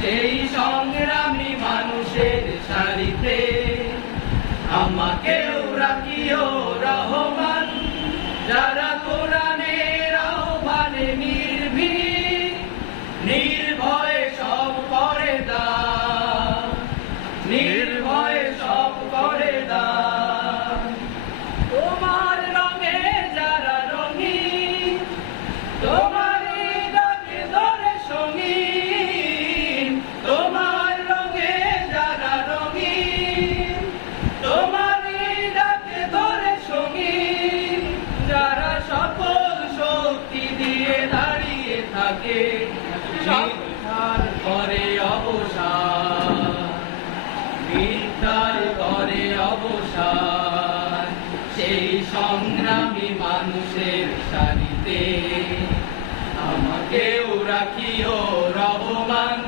সেই সংগ্রামী মানুষের সারিতে আমাকেও রাখিও রহমান, যারা কোরআনের আহ্বানে নির্ভীক নির্ভয়ে সব করে দান, নির্ভয়ে সব করে দান। তোমার রঙে যারা রঙিন, তোমারই ডাকে ধরে সঙ্গীন, তোমার রঙে যারা রঙিন, তোমারই ডাকে ধরে সঙ্গীন, যারা সকল শক্তি দিয়ে দাঁড়িয়ে থাকে মিথ্যার করে অবসান, মিথ্যার করে অবসান। সেই সংগ্রামী মানুষের সারিতে আমাকেও